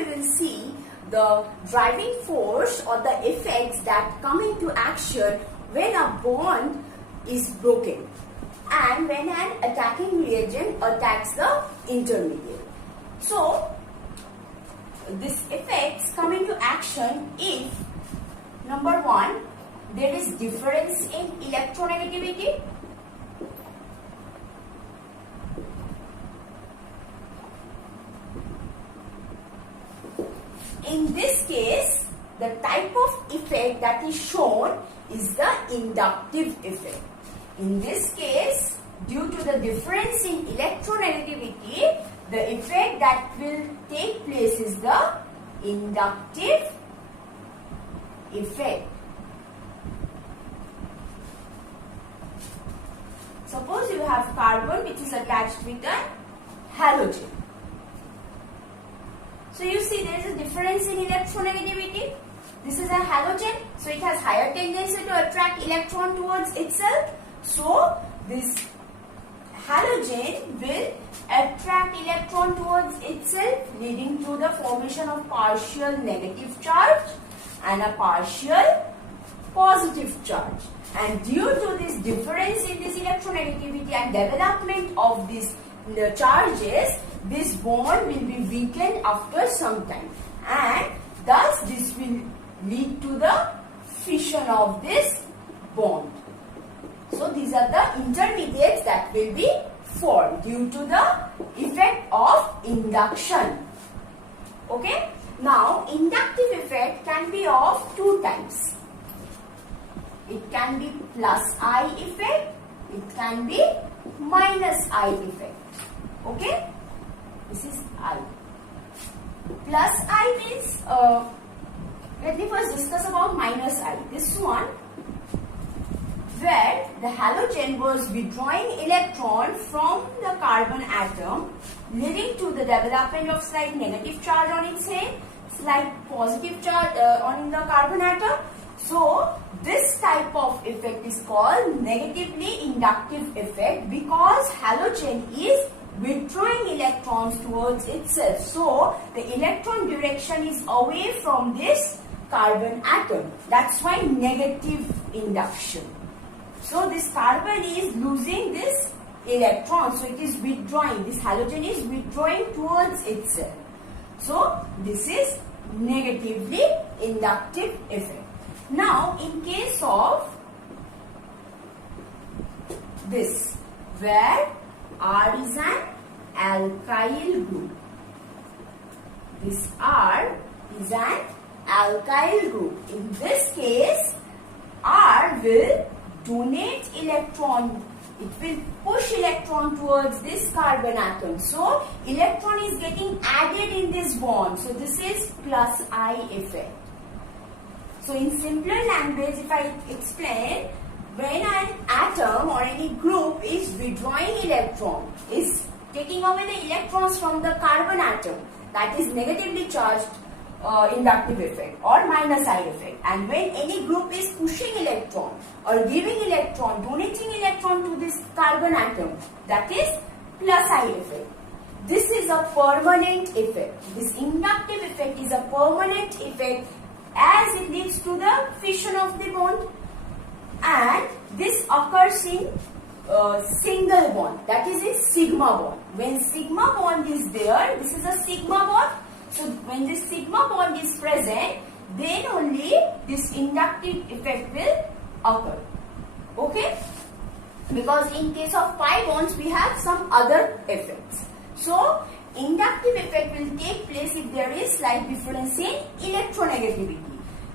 we will see the driving force or the effects that come into action when a bond is broken and when an attacking reagent attacks the intermediate. So, these effects come into action if, number one, there is difference in electronegativity. In this case, the type of effect that is shown is the inductive effect. In this case, due to the difference in electronegativity, the effect that will take place is the inductive effect. Suppose you have carbon which is attached with a halogen. So you see there is a difference in electronegativity. This is a halogen, so it has higher tendency to attract electron towards itself. So this halogen will attract electron towards itself, leading to the formation of partial negative charge and a partial positive charge. And due to this difference in this electronegativity and development of these charges, this bond will be weakened after some time, and thus this will lead to the fission of this bond. So these are the intermediates that will be formed due to the effect of induction. Okay. Now, inductive effect can be of two types. It can be plus I effect, it can be minus I effect. Okay. This is I. Plus I means, let me first discuss about minus I. This one, where the halogen was withdrawing electron from the carbon atom, leading to the development of slight negative charge on its head, slight positive charge on the carbon atom. So, this type of effect is called negatively inductive effect because halogen is withdrawing electrons towards itself. So, the electron direction is away from this carbon atom. That's why negative induction. So, this carbon is losing this electron. So, it is withdrawing. This halogen is withdrawing towards itself. So, this is negatively inductive effect. Now, in case of this, where R is an alkyl group. This R is an alkyl group. In this case, R will donate electron. It will push electron towards this carbon atom. So, electron is getting added in this bond. So, this is plus I effect. So, in simpler language, if I explain, when an atom or any group is withdrawing electron, is taking away the electrons from the carbon atom, that is negatively charged inductive effect or minus I effect. And when any group is pushing electron or giving electron, donating electron to this carbon atom, that is plus I effect. This is a permanent effect. This inductive effect is a permanent effect as it leads to the fission of the bond, and this occurs in single bond, that is a sigma bond. When sigma bond is there, this is a sigma bond. So, when this sigma bond is present, then only this inductive effect will occur. Okay? Because in case of pi bonds, we have some other effects. So, inductive effect will take place if there is slight difference in electronegativity.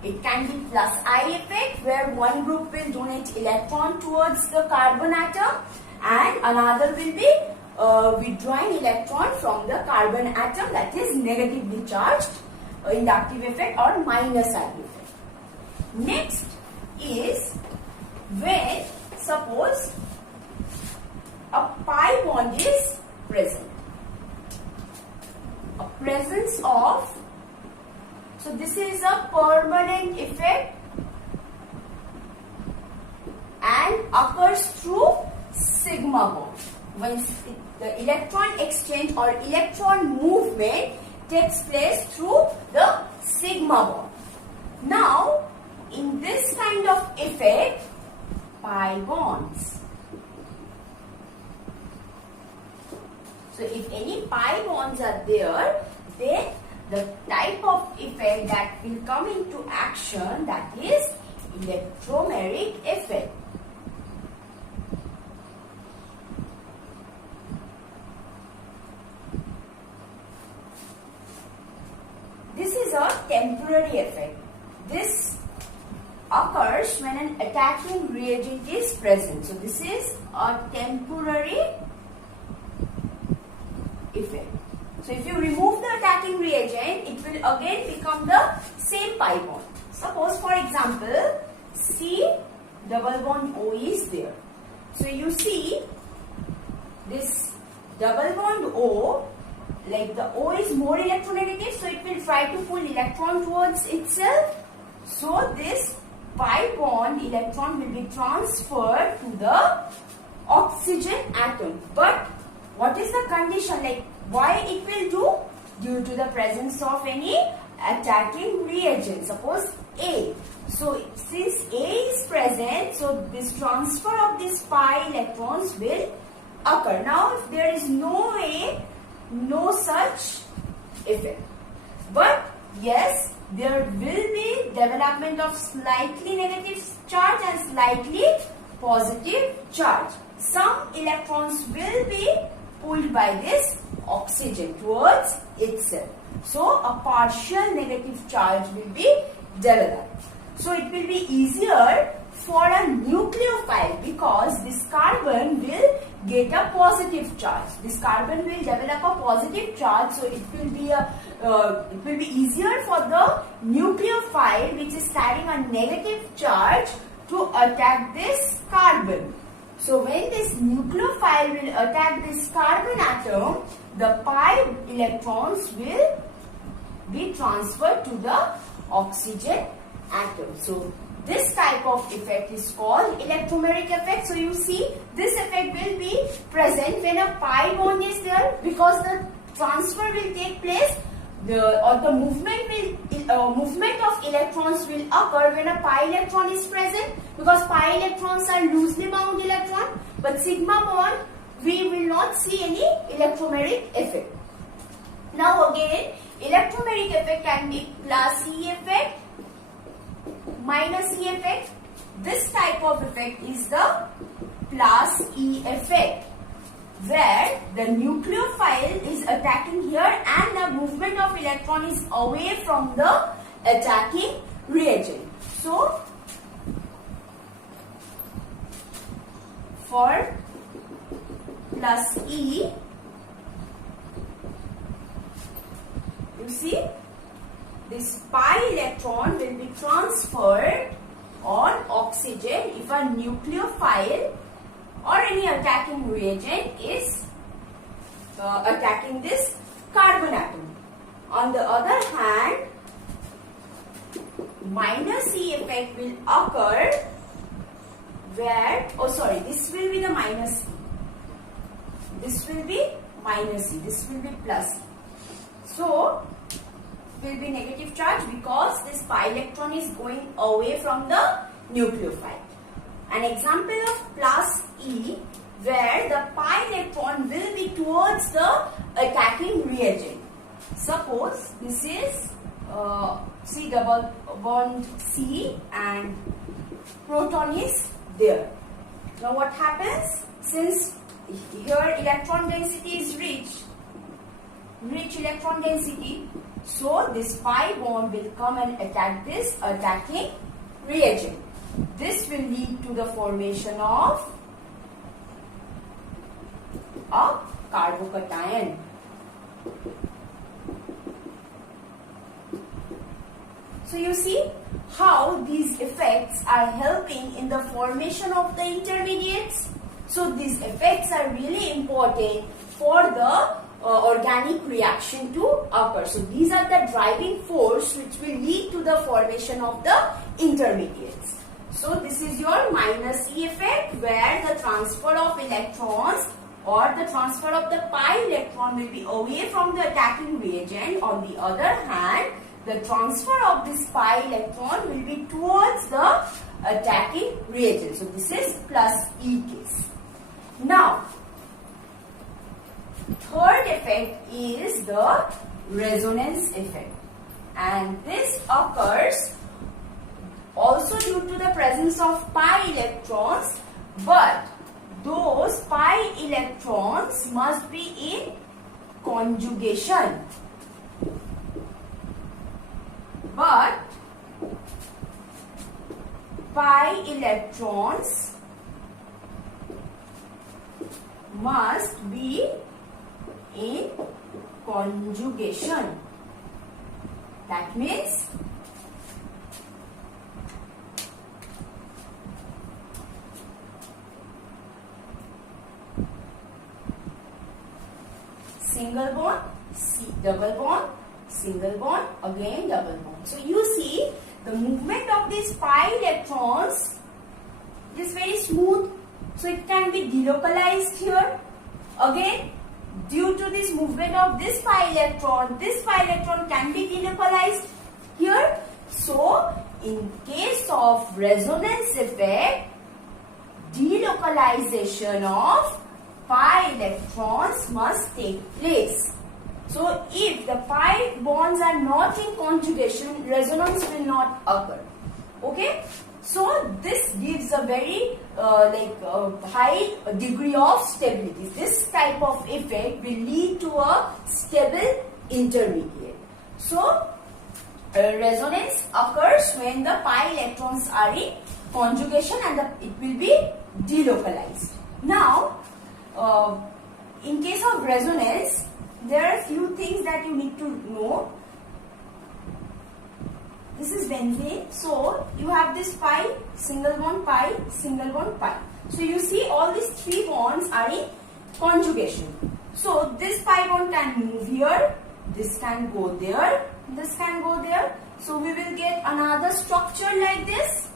It can be plus I effect, where one group will donate electron towards the carbon atom and another will be withdrawing electron from the carbon atom, that is negatively charged inductive effect or minus I effect. Next is when suppose a pi bond is present. A presence of, so this is a permanent effect and occurs through sigma bond. When the electron exchange or electron movement takes place through the sigma bond. Now, in this kind of effect, pi bonds. So, if any pi bonds are there, then the type of effect that will come into action, that is electromeric effect. This is a temporary effect. This occurs when an attacking reagent is present. So, this is a temporary effect. So, if you remove the attacking reagent, it will again become the same pi bond. Suppose, for example, C double bond O is there. So, you see this double bond O, like the O is more electronegative, so it will try to pull electron towards itself. So, this pi bond electron will be transferred to the oxygen atom. But what is the condition? Like, why it will do? Due to the presence of any attacking reagent. Suppose A. So, since A is present, so this transfer of these pi electrons will occur. Now, if there is no A, no such effect. But yes, there will be development of slightly negative charge and slightly positive charge. Some electrons will be pulled by this oxygen towards itself. So, a partial negative charge will be developed. So, it will be easier for a nucleophile because this carbon will get a positive charge. This carbon will develop a positive charge, so it will be easier for the nucleophile which is carrying a negative charge to attack this carbon. So when this nucleophile will attack this carbon atom, the pi electrons will be transferred to the oxygen atom. So this type of effect is called electromeric effect. So you see, this effect will be present when a pi bond is there, because the transfer will take place, the movement of electrons will occur when a pi electron is present, because pi electrons are loosely bound electron. But sigma bond, we will not see any electromeric effect. Now again, electromeric effect can be plus E effect, minus E effect. This type of effect is the plus E effect, where the nucleophile is attacking here and the movement of electron is away from the attacking reagent. So, for plus E, you see, this pi electron will be transferred on oxygen if a nucleophile or any attacking reagent is attacking this carbon atom. On the other hand, minus E effect will occur where, this will be the minus E. This will be minus E. This will be plus E. So, will be negative charge because this pi electron is going away from the nucleophile. An example of plus E, where the pi electron will be towards the attacking reagent. Suppose this is C double bond C and proton is there. Now what happens? Since here electron density is rich electron density, so this pi bond will come and attack this attacking reagent. This will lead to the formation of a carbocation. So you see how these effects are helping in the formation of the intermediates. So these effects are really important for the organic reaction to occur. So these are the driving force which will lead to the formation of the intermediates. So this is your minus E effect, where the transfer of electrons or the transfer of the pi electron will be away from the attacking reagent. On the other hand, the transfer of this pi electron will be towards the attacking reagent. So this is plus E case. Now, third effect is the resonance effect, and this occurs also due to the presence of pi electrons, but those pi electrons must be in conjugation. But pi electrons must be in conjugation. That means single bond, double bond, single bond, again double bond. So you see the movement of these pi electrons is very smooth. So it can be delocalized here. Again, due to this movement of this pi electron can be delocalized here. So in case of resonance effect, delocalization of pi electrons must take place. So if the pi bonds are not in conjugation, resonance will not occur. Okay? So this gives a very high degree of stability. This type of effect will lead to a stable intermediate. So resonance occurs when the pi electrons are in conjugation and it will be delocalized. Now, in case of resonance, there are few things that you need to know. This is benzene. So you have this pi, single bond pi, single bond pi. So you see all these three bonds are in conjugation. So this pi bond can move here, this can go there, this can go there. So we will get another structure like this.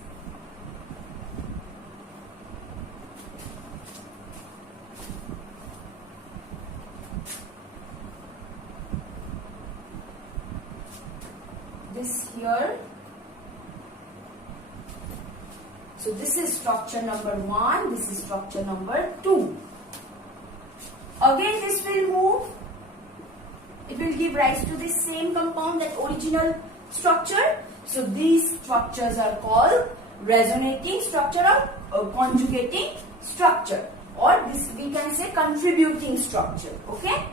This here. So this is structure number 1, this is structure number 2. Again this will move. It will give rise to the same compound, that original structure. So these structures are called resonating structure or conjugating structure, or this we can say contributing structure. Okay,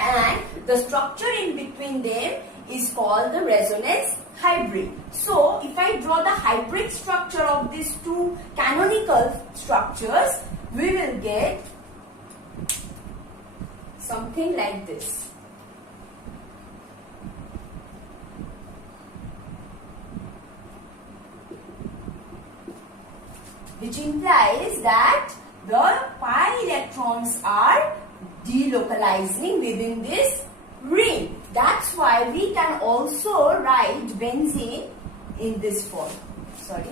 and the structure in between them is called the resonance hybrid. So if I draw the hybrid structure of these two canonical structures, we will get something like this. Which implies that the pi electrons are delocalizing within this ring. That's why we can also write benzene in this form. Sorry.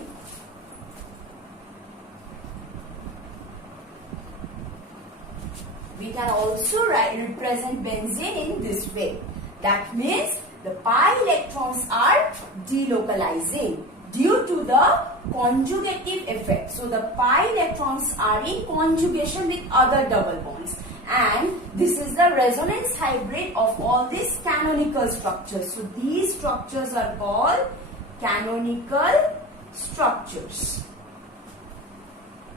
We can also represent benzene in this way. That means the pi electrons are delocalizing due to the conjugative effect. So the pi electrons are in conjugation with other double bonds. And this is the resonance hybrid of all these canonical structures. So these structures are called canonical structures.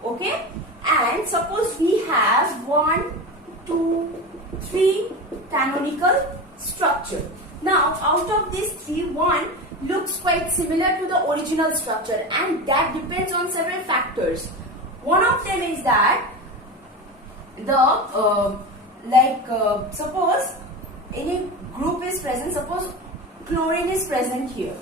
Okay? And suppose we have 1, 2, 3 canonical structure. Now out of these 3, one looks quite similar to the original structure, and that depends on several factors. One of them is that suppose any group is present, suppose chlorine is present here.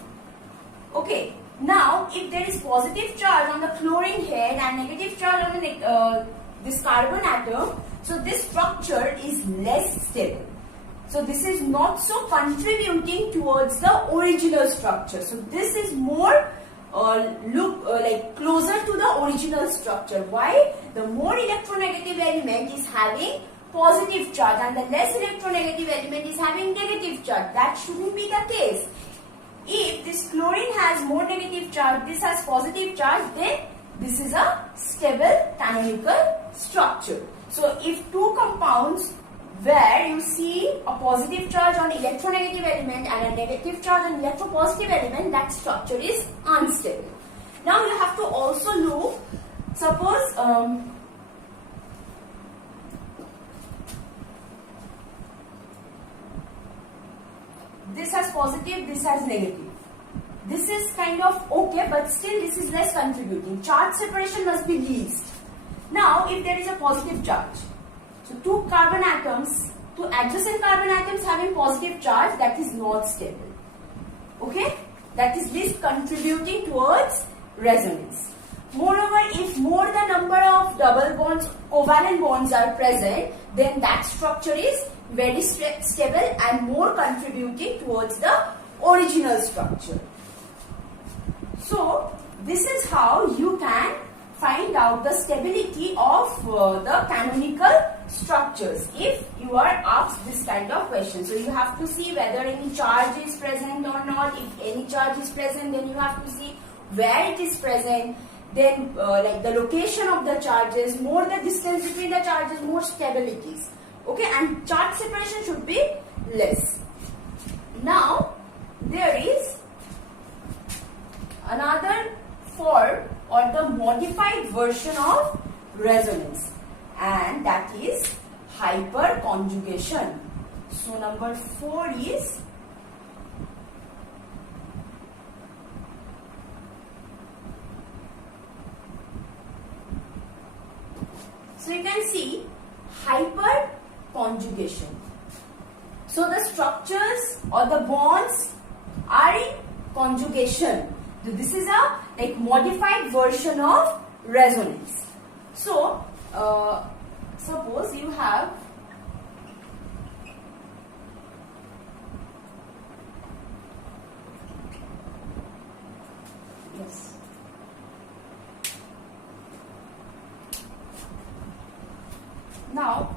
Okay, now if there is positive charge on the chlorine head and negative charge on the this carbon atom, so this structure is less stable. So this is not so contributing towards the original structure. So this is more look like closer to the original structure. Why? The more electronegative element is having positive charge and the less electronegative element is having negative charge. That shouldn't be the case. If this chlorine has more negative charge, this has positive charge, then this is a stable canonical structure. So if two compounds where you see a positive charge on electronegative element and a negative charge on electropositive element, that structure is unstable. Now you have to also look, suppose this has positive, this has negative. This is kind of okay, but still this is less contributing. Charge separation must be least. Now if there is a positive charge, so two carbon atoms, two adjacent carbon atoms having positive charge, that is not stable. Okay? That is least contributing towards resonance. Moreover, if more the number of double bonds, covalent bonds are present, then that structure is very stable and more contributing towards the original structure. So, this is how you can find out the stability of the canonical structures if you are asked this kind of question. So you have to see whether any charge is present or not. If any charge is present, then you have to see where it is present. Then like the location of the charges, more the distance between the charges, more stabilities. Okay, and charge separation should be less. Now there is another form or the modified version of resonance, and that is hyperconjugation. So number 4 is so you can see hyperconjugation. So the structures or the bonds are in conjugation. So this is a like modified version of resonance. So suppose you have yes. Now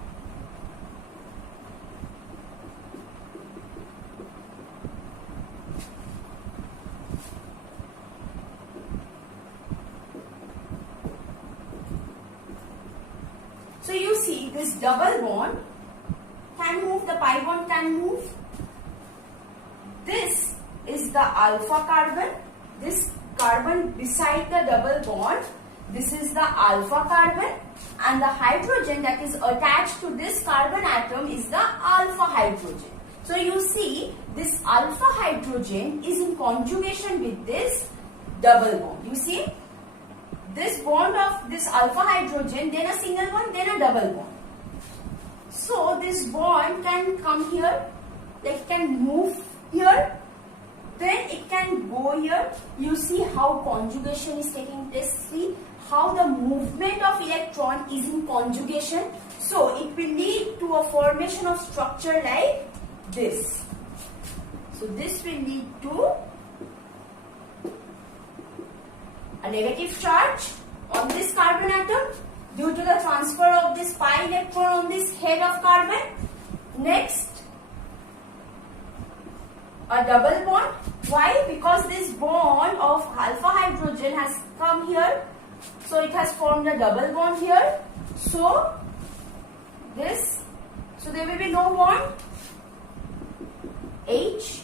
so you see this double bond can move, the pi bond can move. This is the alpha carbon. This carbon beside the double bond, this is the alpha carbon, and the hydrogen that is attached to this carbon atom is the alpha hydrogen. So you see this alpha hydrogen is in conjugation with this double bond. You see this bond of this alpha hydrogen, then a single bond, then a double bond. So this bond can come here, like can move here, then it can go here. You see how conjugation is taking place. See how the movement of electron is in conjugation. So it will lead to a formation of structure like this. So this will lead to a negative charge on this carbon atom due to the transfer of this pi electron on this head of carbon. Next, a double bond. Why? Because this bond of alpha hydrogen has come here, so it has formed a double bond here. So there will be no bond. H.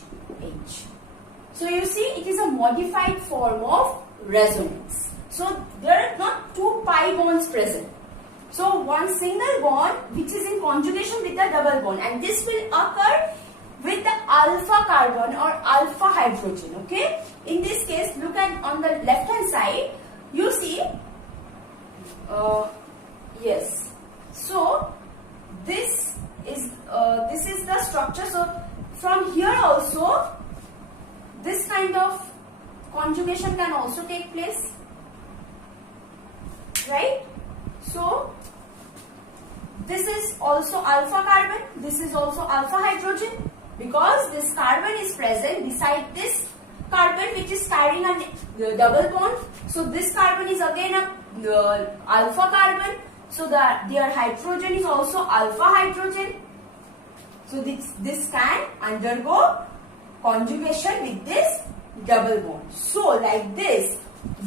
So you see, it is a modified form of resonance. So there are not two pi bonds present. So one single bond which is in conjugation with the double bond, and this will occur with the alpha carbon or alpha hydrogen. Okay. In this case, look at on the left hand side. You see, yes. So this is the structure. So from here also, this kind of conjugation can also take place, right? So this is also alpha carbon, this is also alpha hydrogen, because this carbon is present beside this carbon which is carrying a double bond. So this carbon is again a alpha carbon. So their hydrogen is also alpha hydrogen. So this can undergo conjugation with this double bond. So like this,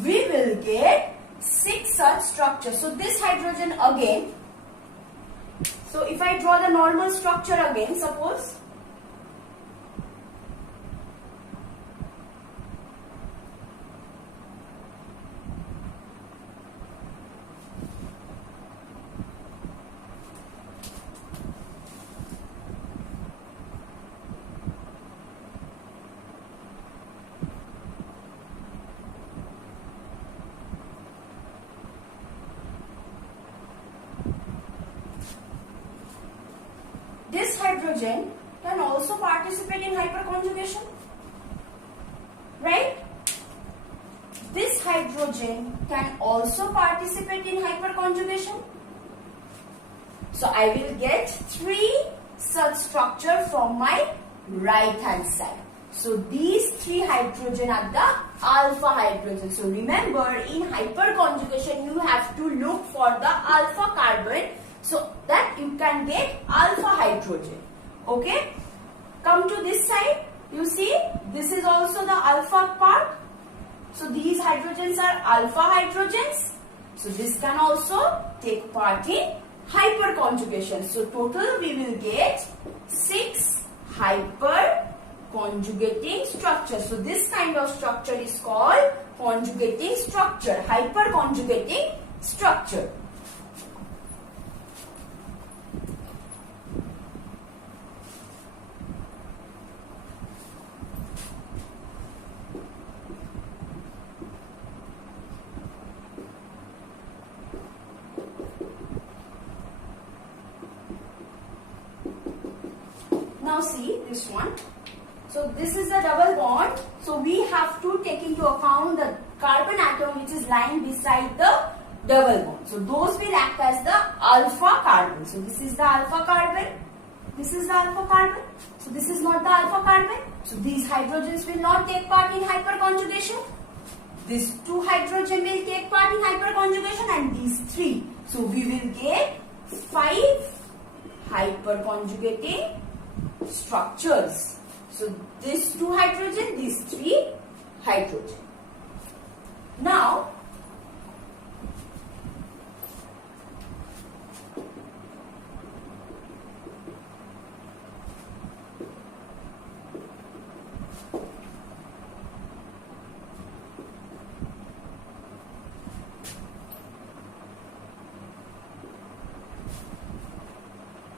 we will get 6 such structures. So this hydrogen again. So if I draw the normal structure again, suppose. This hydrogen can also participate in hyperconjugation, right? This hydrogen can also participate in hyperconjugation. So I will get 3 such structure from my right hand side. So these 3 hydrogen are the alpha hydrogen. So remember, in hyperconjugation you have to look for the alpha carbon, so that you can get alpha hydrogen. Okay. Come to this side. You see, this is also the alpha part. So these hydrogens are alpha hydrogens. So this can also take part in hyperconjugation. So total we will get 6 hyperconjugating structures. So this kind of structure is called conjugating structure, hyperconjugating structure. Now see this one. So this is a double bond. So we have to take into account the carbon atom which is lying beside the double bond. So those will act as the alpha carbon. So this is the alpha carbon. This is the alpha carbon. So this is not the alpha carbon. So these hydrogens will not take part in hyperconjugation. These 2 hydrogen will take part in hyperconjugation, and these 3. So we will get 5 hyperconjugating structures. So this 2 hydrogen, these 3 hydrogen. Now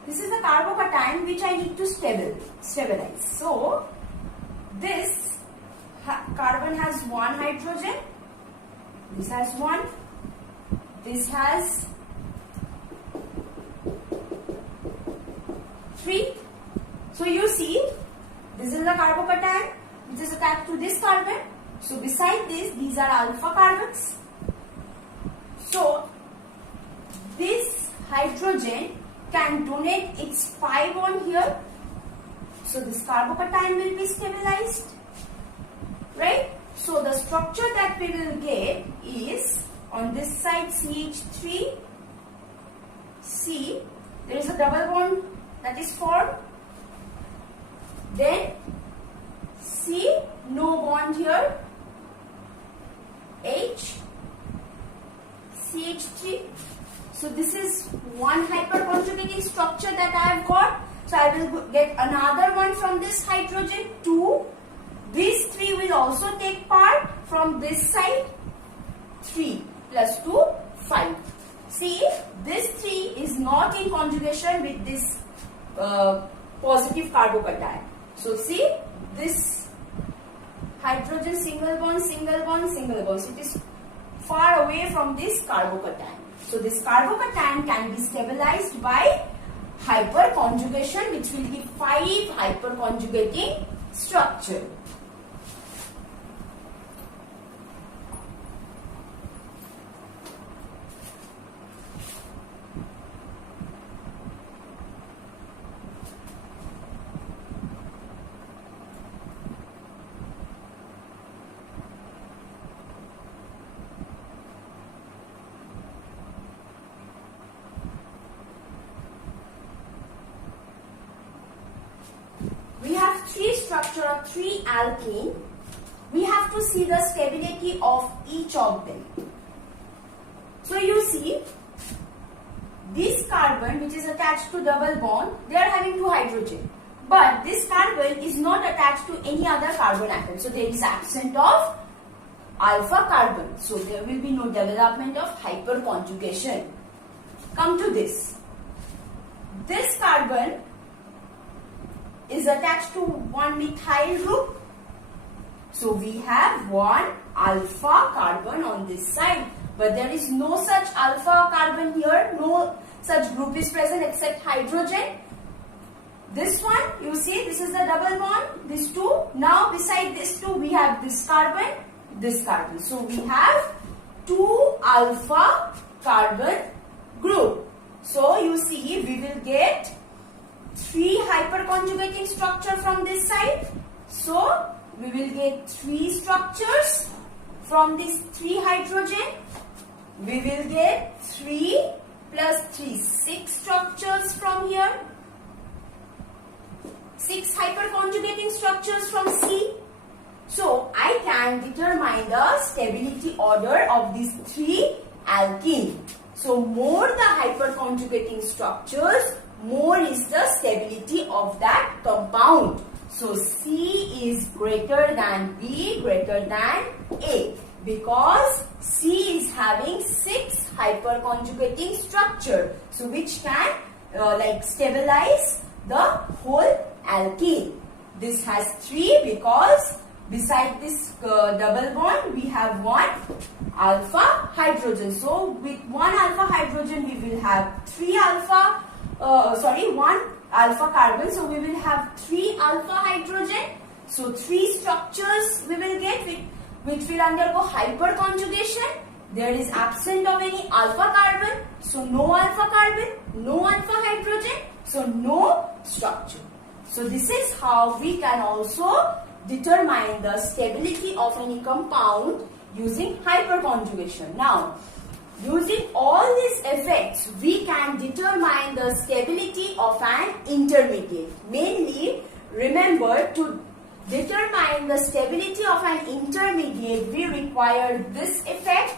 this is the carbocation which I need to stabilize. So this carbon has 1 hydrogen, this has 1, this has 3. So you see, this is the carbocation which is attached to this carbon. So beside this, these are alpha carbons. So this hydrogen can donate its pi bond here. So this carbocation will be stabilized, right? So the structure that we will get is on this side CH3, C, there is a double bond that is formed. Then C, no bond here, H, CH3. So this is one hyperconjugating structure that I have got. So I will get another one from this hydrogen, 2. These 3 will also take part from this side, 3 plus 2, 5. See, this 3 is not in conjugation with this positive carbocation. So see, this hydrogen single bond, single bond, single bond. So it is far away from this carbocation. So this carbocation can be stabilized by hyperconjugation, which will give 5 hyperconjugating structure. alkene, we have to see the stability of each of them. So you see, this carbon which is attached to double bond, they are having 2 hydrogen. But this carbon is not attached to any other carbon atom. So there is absence of alpha carbon. So there will be no development of hyperconjugation. Come to this. This carbon is attached to one methyl group. So we have one alpha carbon on this side. But there is no such alpha carbon here. No such group is present except hydrogen. This one, you see, this is the double bond, these 2. Now beside this 2, we have this carbon, this carbon. So we have 2 alpha carbon group. So you see, we will get 3 hyperconjugating structure from this side. So we will get 3 structures from these 3 hydrogen. We will get 3 plus 3, 6 structures from here. 6 hyperconjugating structures from C. So I can determine the stability order of these 3 alkene. So more the hyperconjugating structures, more is the stability of that compound. So C is greater than B, greater than A, because C is having 6 hyperconjugating structure. So which can stabilize the whole alkene. This has 3 because beside this double bond we have one alpha hydrogen. So with one alpha hydrogen we will have 1 alpha carbon. So we will have 3 alpha hydrogen. So 3 structures we will get which will undergo hyperconjugation. There is absence of any alpha carbon. So no alpha carbon, no alpha hydrogen. So no structure. So this is how we can also determine the stability of any compound using hyperconjugation. Now, using all these effects, we can determine the stability of an intermediate. Mainly, remember, to determine the stability of an intermediate, we require this effect,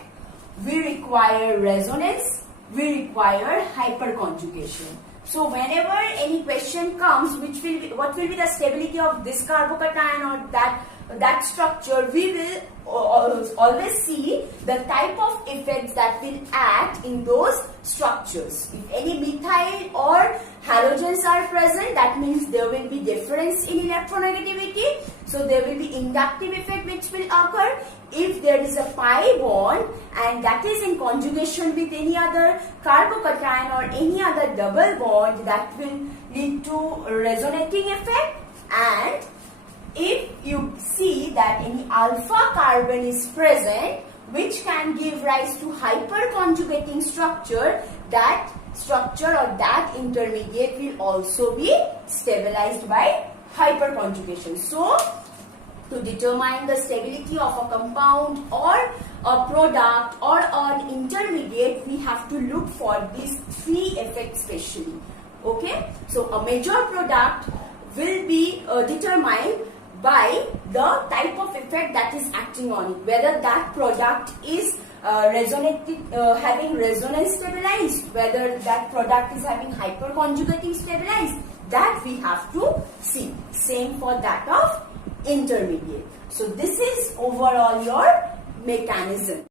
we require resonance, we require hyperconjugation. So whenever any question comes, what will be the stability of this carbocation or that structure, we will always see the type of effects that will act in those structures. If any methyl or halogens are present, that means there will be difference in electronegativity. So there will be inductive effect which will occur. If there is a pi bond and that is in conjugation with any other carbocation or any other double bond, that will lead to resonating effect. And if you see that any alpha carbon is present which can give rise to hyperconjugating structure, that structure or that intermediate will also be stabilized by hyperconjugation. So to determine the stability of a compound or a product or an intermediate, we have to look for these 3 effects specially. Okay, so a major product will be determined by the type of effect that is acting on it, whether that product is having resonance stabilized, whether that product is having hyperconjugating stabilized, that we have to see. Same for that of intermediate. So this is overall your mechanism.